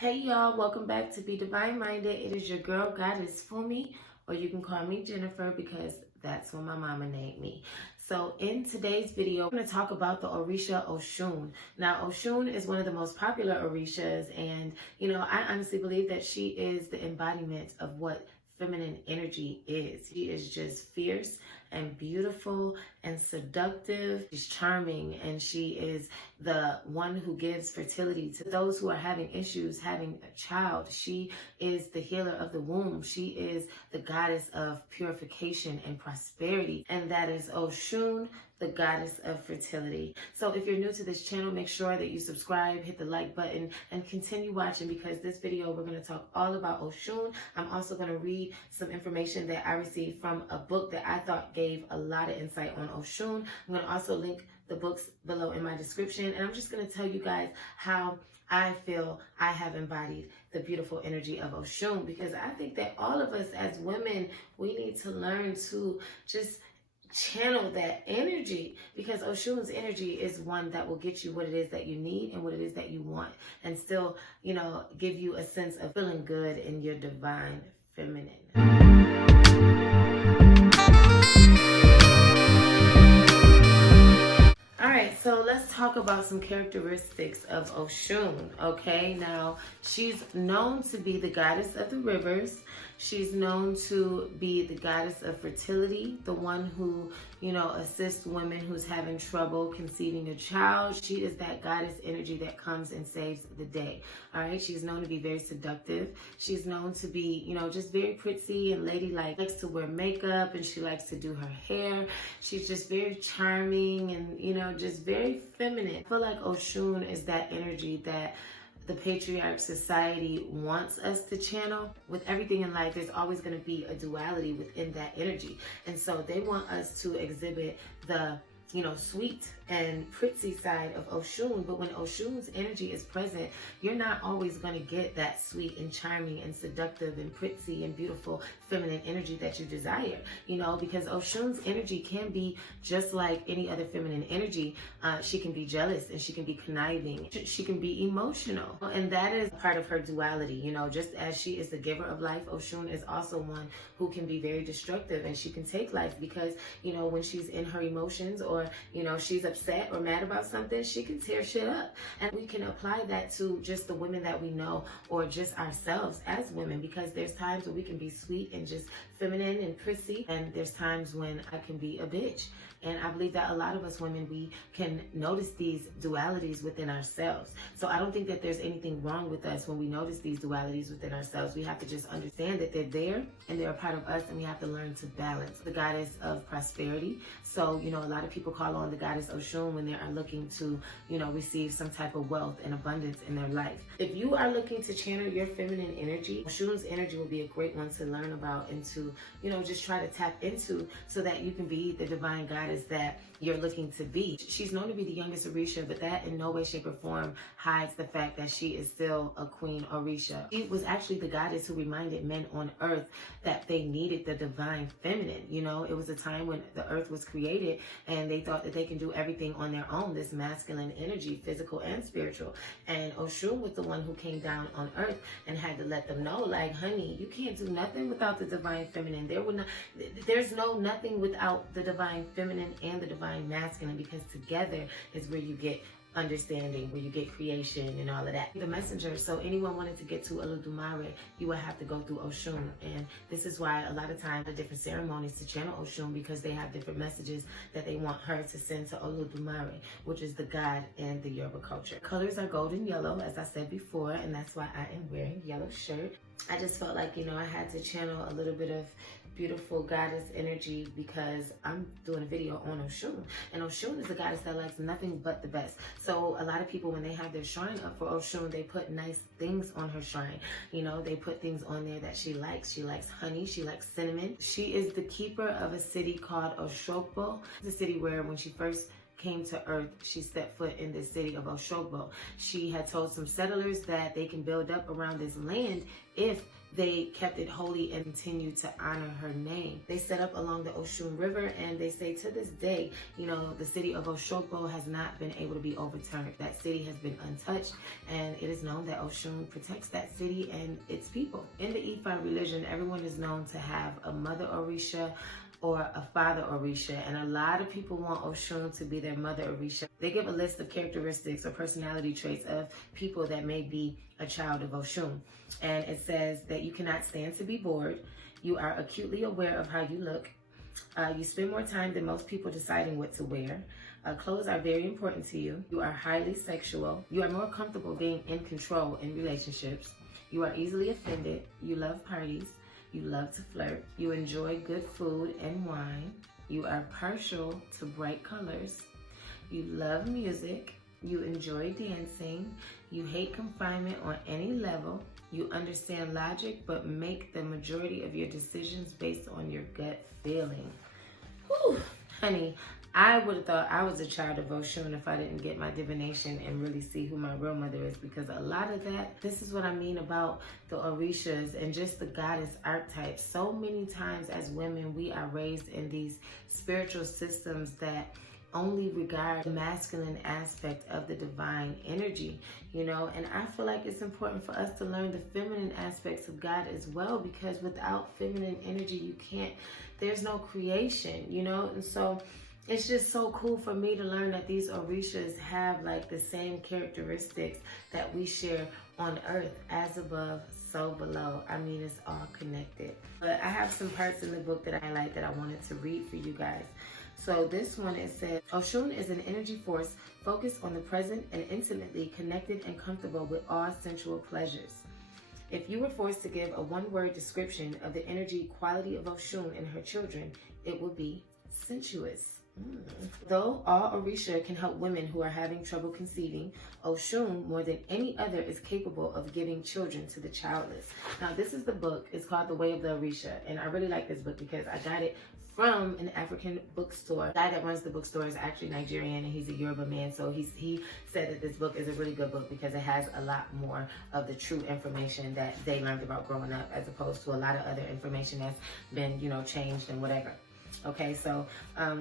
Hey y'all, welcome back to Be Divine Minded. It is your girl Goddess Fumi, or you can call me Jennifer because that's what my mama named me. So in today's video, I'm going to talk about the Orisha Osun. Now, Osun is one of the most popular Orishas, and I honestly believe that she is the embodiment of what feminine energy is. She is just fierce and beautiful and seductive. She's charming, and she is the one who gives fertility to those who are having issues having a child. She is the healer of the womb. She is the goddess of purification and prosperity, and that is Osun, the goddess of fertility. So if you're new to this channel, make sure that you subscribe, hit the like button, and continue watching, because this video we're going to talk all about Osun. I'm also going to read some information that I received from a book that I thought gave a lot of insight on Osun. I'm going to also link the books below in my description, and I'm just going to tell you guys how I feel I have embodied the beautiful energy of Osun, because I think that all of us as women, we need to learn to just channel that energy, because Osun's energy is one that will get you what it is that you need and what it is that you want, and still, give you a sense of feeling good in your divine feminine. Alright, so let's talk about some characteristics of Osun, okay? Now, she's known to be the goddess of the rivers. She's known to be the goddess of fertility, the one who, assists women who's having trouble conceiving a child. She is that goddess energy that comes and saves the day, all right? She's known to be very seductive. She's known to be, just very pretty and ladylike. Likes to wear makeup, and she likes to do her hair. She's just very charming and, just very feminine. I feel like Osun is that energy that the patriarch society wants us to channel. With everything in life, there's always going to be a duality within that energy. And so they want us to exhibit the sweet and pretty side of Osun. But when Osun's energy is present, you're not always going to get that sweet and charming and seductive and pretty and beautiful feminine energy that you desire, because Osun's energy can be just like any other feminine energy. She can be jealous, and she can be conniving. She can be emotional. And that is part of her duality. Just as she is the giver of life, Osun is also one who can be very destructive, and she can take life because, when she's in her emotions, or she's upset or mad about something, she can tear shit up. And we can apply that to just the women that we know, or just ourselves as women, because there's times when we can be sweet and just feminine and prissy, and there's times when I can be a bitch. And I believe that a lot of us women, we can notice these dualities within ourselves. So I don't think that there's anything wrong with us when we notice these dualities within ourselves. We have to just understand that they're there and they're a part of us, and we have to learn to balance. The goddess of prosperity. So, a lot of people call on the goddess Osun when they are looking to, receive some type of wealth and abundance in their life. If you are looking to channel your feminine energy, Osun's energy will be a great one to learn about and to, just try to tap into, so that you can be the divine goddess that you're looking to be. She's known to be the youngest Orisha, but that in no way, shape, or form hides the fact that she is still a queen Orisha. She was actually the goddess who reminded men on earth that they needed the divine feminine. It was a time when the earth was created and they thought that they can do everything on their own, this masculine energy, physical and spiritual. And Osun was the one who came down on earth and had to let them know, like, honey, you can't do nothing without the divine feminine. There's nothing without the divine feminine and the divine masculine, because together is where you get understanding, where you get creation and all of that. The messenger, so anyone wanted to get to Olodumare, you would have to go through Osun. And this is why a lot of times the different ceremonies to channel Osun, because they have different messages that they want her to send to Olodumare, which is the god in the Yoruba culture. Colors are gold and yellow, as I said before, and that's why I am wearing yellow shirt. I just felt like, I had to channel a little bit of beautiful goddess energy, because I'm doing a video on Osun, and Osun is a goddess that likes nothing but the best. So a lot of people, when they have their shrine up for Osun, they put nice things on her shrine. They put things on there that she likes. She likes honey, she likes cinnamon. She is the keeper of a city called Oshogbo. It's a city where when she first came to earth, she stepped foot in the city of Osogbo. She had told some settlers that they can build up around this land if they kept it holy and continued to honor her name. They set up along the Osun River, and they say to this day, you know, the city of Osogbo has not been able to be overturned. That city has been untouched, and it is known that Osun protects that city and its people. In the Ifa religion, everyone is known to have a mother Orisha or a father Orisha, and a lot of people want Osun to be their mother Orisha. They give a list of characteristics or personality traits of people that may be a child of Osun. And it says that you cannot stand to be bored, you are acutely aware of how you look, you spend more time than most people deciding what to wear, clothes are very important to you, you are highly sexual, you are more comfortable being in control in relationships, you are easily offended, you love parties, you love to flirt, you enjoy good food and wine, you are partial to bright colors, you love music, you enjoy dancing, you hate confinement on any level, you understand logic but make the majority of your decisions based on your gut feeling. Whew, honey, I would have thought I was a child of Osun if I didn't get my divination and really see who my real mother is, because a lot of that, this is what I mean about the Orishas and just the goddess archetypes. So many times as women, we are raised in these spiritual systems that only regard the masculine aspect of the divine energy, you know, and I feel like it's important for us to learn the feminine aspects of God as well, because without feminine energy, you can't, there's no creation, you know, and so it's just so cool for me to learn that these Orishas have like the same characteristics that we share on earth, as above, so below. I mean, it's all connected. But I have some parts in the book that I highlight that I wanted to read for you guys. So this one, it says, Osun is an energy force focused on the present and intimately connected and comfortable with all sensual pleasures. If you were forced to give a one-word description of the energy quality of Osun and her children, it would be sensuous. Though all Orisha can help women who are having trouble conceiving, Osun, more than any other, is capable of giving children to the childless. Now, this is the book. It's called The Way of the Orisha, and I really like this book because I got it from an African bookstore. The guy that runs the bookstore is actually Nigerian, and he's a Yoruba man, so he said that this book is a really good book because it has a lot more of the true information that they learned about growing up, as opposed to a lot of other information that's been, you know, changed and whatever. Okay, so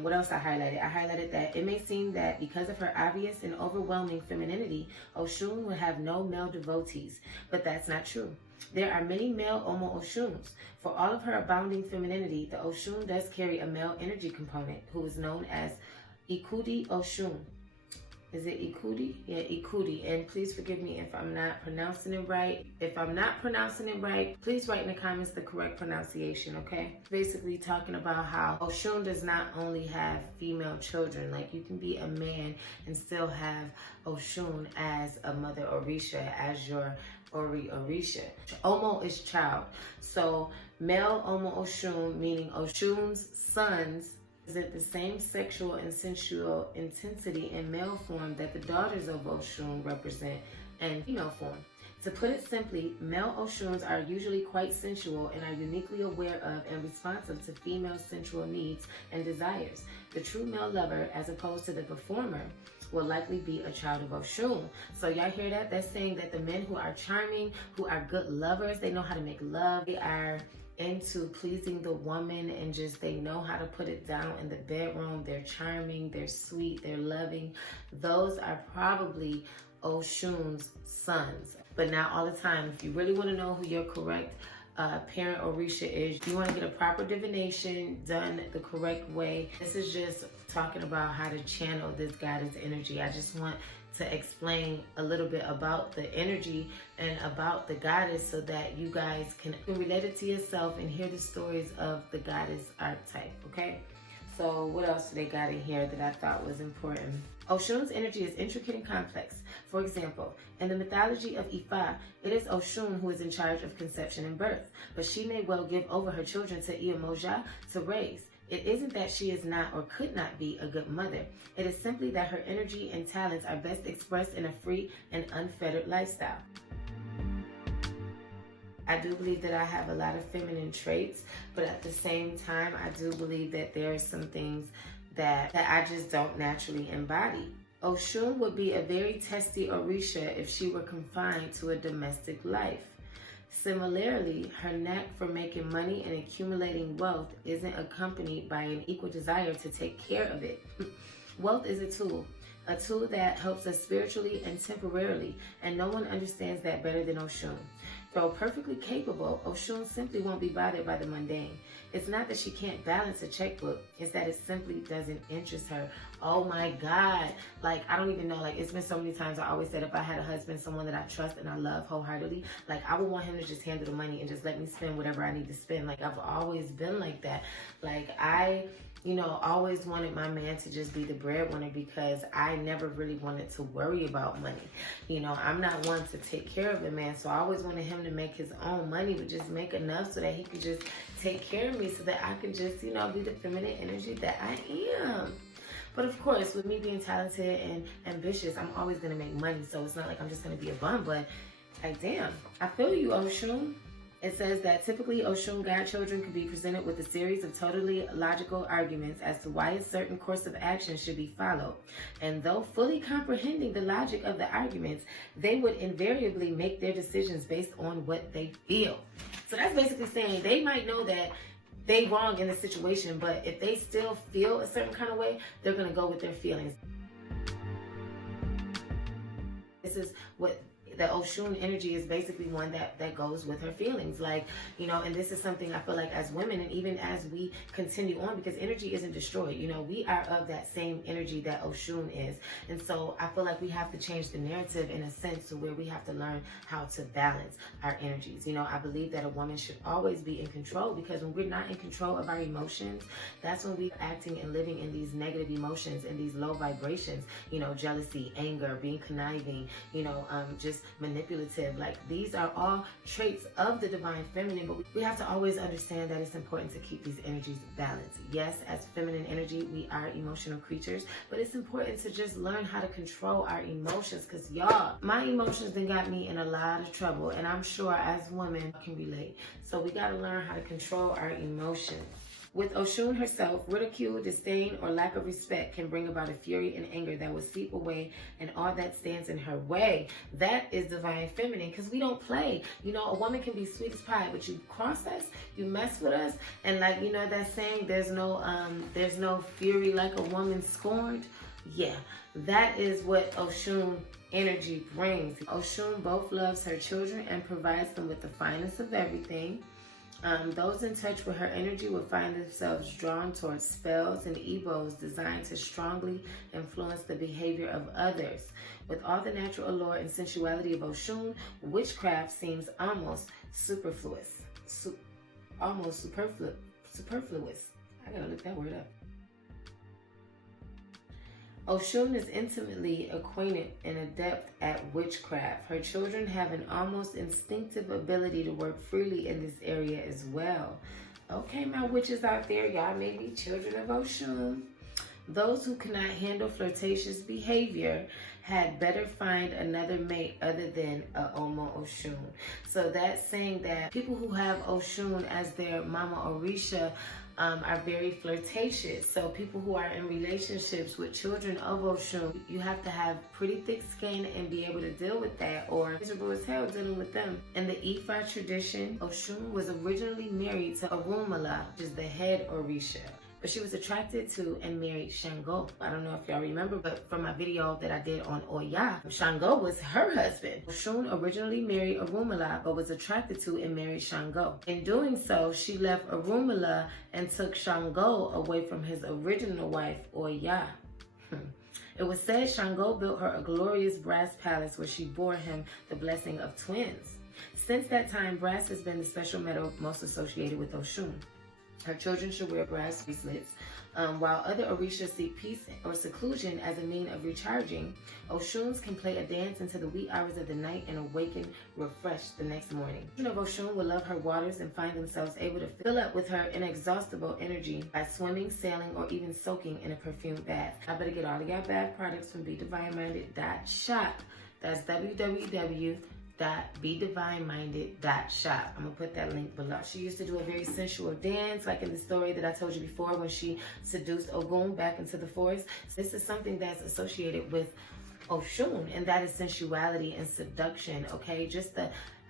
what else I highlighted? I highlighted that it may seem that because of her obvious and overwhelming femininity, Osun will have no male devotees, but that's not true. There are many male Omo Osuns. For all of her abounding femininity, the Osun does carry a male energy component who is known as Ikudi Osun. Is it Ikudi? Yeah, Ikudi. And please forgive me if I'm not pronouncing it right. If I'm not pronouncing it right, please write in the comments the correct pronunciation, okay? Basically talking about how Osun does not only have female children, like you can be a man and still have Osun as a mother Orisha, as your Orisha. Omo is child. So male Omo Osun, meaning Osun's sons, represent the same sexual and sensual intensity in male form that the daughters of Osun represent in female form. To put it simply, male Osuns are usually quite sensual and are uniquely aware of and responsive to female sensual needs and desires. The true male lover, as opposed to the performer, will likely be a child of Osun. So y'all hear that? That's saying that the men who are charming, who are good lovers, they know how to make love, they are into pleasing the woman, and just they know how to put it down in the bedroom. They're charming, they're sweet, they're loving. Those are probably Osun's sons, but not all the time. If you really want to know who your correct parent Orisha is, you want to get a proper divination done the correct way. This is just talking about how to channel this goddess energy. I just want to explain a little bit about the energy and about the goddess so that you guys can relate it to yourself and hear the stories of the goddess archetype, okay? So what else do they got in here that I thought was important? Osun's energy is intricate and complex. For example, in the mythology of Ifa, it is Osun who is in charge of conception and birth, but she may well give over her children to Iyamoja to raise. It isn't that she is not or could not be a good mother. It is simply that her energy and talents are best expressed in a free and unfettered lifestyle. I do believe that I have a lot of feminine traits, but at the same time, I do believe that there are some things that I just don't naturally embody. Osun would be a very testy Orisha if she were confined to a domestic life. Similarly, her knack for making money and accumulating wealth isn't accompanied by an equal desire to take care of it. Wealth is a tool that helps us spiritually and temporarily, and no one understands that better than Osun. Though perfectly capable, Osun simply won't be bothered by the mundane. It's not that she can't balance a checkbook, it's that it simply doesn't interest her. Oh my God. Like, I don't even know. Like, it's been so many times I always said if I had a husband, someone that I trust and I love wholeheartedly, like, I would want him to just handle the money and just let me spend whatever I need to spend. Like, I've always been like that. Like, I always wanted my man to just be the breadwinner because I never really wanted to worry about money. I'm not one to take care of a man, so I always wanted him to make his own money, but just make enough so that he could just take care of me so that I could just, be the feminine energy that I am. But of course, with me being talented and ambitious, I'm always going to make money, so it's not like I'm just going to be a bum, but like, damn, I feel you, Osun. It says that typically Osun godchildren can be presented with a series of totally logical arguments as to why a certain course of action should be followed. And though fully comprehending the logic of the arguments, they would invariably make their decisions based on what they feel. So that's basically saying they might know that they wrong in the situation, but if they still feel a certain kind of way, they're going to go with their feelings. This is what the Osun energy is, basically one that goes with her feelings. Like, and this is something I feel like as women, and even as we continue on, because energy isn't destroyed, we are of that same energy that Osun is. And so I feel like we have to change the narrative in a sense to where we have to learn how to balance our energies. I believe that a woman should always be in control, because when we're not in control of our emotions, that's when we're acting and living in these negative emotions and these low vibrations, jealousy, anger, being conniving, just manipulative. Like, these are all traits of the divine feminine, but we have to always understand that it's important to keep these energies balanced. Yes, as feminine energy, we are emotional creatures, but it's important to just learn how to control our emotions, because y'all, my emotions then got me in a lot of trouble, and I'm sure as women can relate. So we got to learn how to control our emotions. With Osun herself, ridicule, disdain, or lack of respect can bring about a fury and anger that will sweep away and all that stands in her way. That is divine feminine, because we don't play. A woman can be sweet as pie, but you cross us, you mess with us, and like, that saying, there's no fury like a woman scorned. Yeah, that is what Osun energy brings. Osun both loves her children and provides them with the finest of everything. Those in touch with her energy will find themselves drawn towards spells and ebos designed to strongly influence the behavior of others. With all the natural allure and sensuality of Osun, witchcraft seems almost superfluous. Superfluous. I gotta look that word up. Osun is intimately acquainted and adept at witchcraft. Her children have an almost instinctive ability to work freely in this area as well. Okay, my witches out there, y'all may be children of Osun. Those who cannot handle flirtatious behavior had better find another mate other than a Omo Osun. So that's saying that people who have Osun as their Mama Orisha are very flirtatious. So people who are in relationships with children of Osun, you have to have pretty thick skin and be able to deal with that, or miserable as hell dealing with them. In the Ifa tradition, Osun was originally married to Orunmila, which is the head Orisha. But she was attracted to and married Shango. I don't know if y'all remember, but from my video that I did on Oya, Shango was her husband. Osun originally married Orunmila, but was attracted to and married Shango. In doing so, she left Orunmila and took Shango away from his original wife, Oya. It was said Shango built her a glorious brass palace where she bore him the blessing of twins. Since that time, brass has been the special metal most associated with Osun. Her children should wear brass bracelets. While other Orishas seek peace or seclusion as a means of recharging, Osuns can play a dance into the wee hours of the night and awaken refreshed the next morning. Children of Osun will love her waters and find themselves able to fill up with her inexhaustible energy by swimming, sailing, or even soaking in a perfumed bath. I better get all of your bath products from Bedivineminded.shop. That's www.bedivineminded.shop. www.bedivineminded.shop. I'm gonna put that link below. She used to do a very sensual dance, like in the story that I told you before when she seduced Ogun back into the forest. This is something that's associated with Osun, and that is sensuality and seduction. Okay,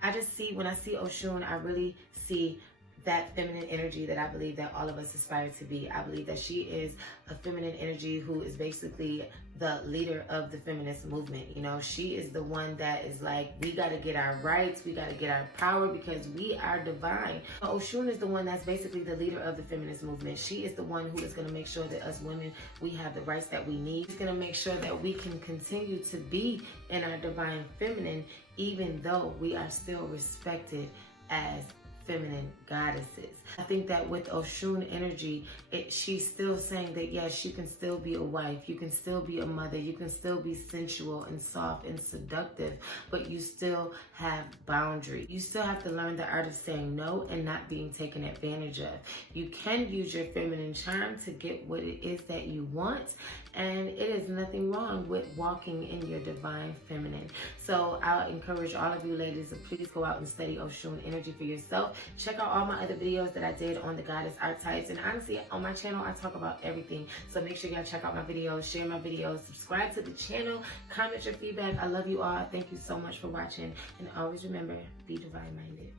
I just see, when I see Osun, I really see that feminine energy that I believe that all of us aspire to be. I believe that she is a feminine energy who is basically the leader of the feminist movement. You know, she is the one that is like, we got to get our rights, we got to get our power because we are divine. Osun is the one that's basically the leader of the feminist movement. She is the one who is going to make sure that us women, we have the rights that we need. She's going to make sure that we can continue to be in our divine feminine, even though we are still respected as feminine goddesses. I think that with Osun energy, she's still saying that yes, you can still be a wife, you can still be a mother, you can still be sensual and soft and seductive, but you still have boundaries. You still have to learn the art of saying no and not being taken advantage of. You can use your feminine charm to get what it is that you want, and it is nothing wrong with walking in your divine feminine. So I'll encourage all of you ladies to please go out and study Osun energy for yourself. Check out all my other videos that I did on the goddess archetypes, and honestly on my channel I talk about everything, so make sure y'all check out my videos, share my videos, subscribe to the channel, comment your feedback. I love you all. Thank you so much for watching, and always remember, be divine minded.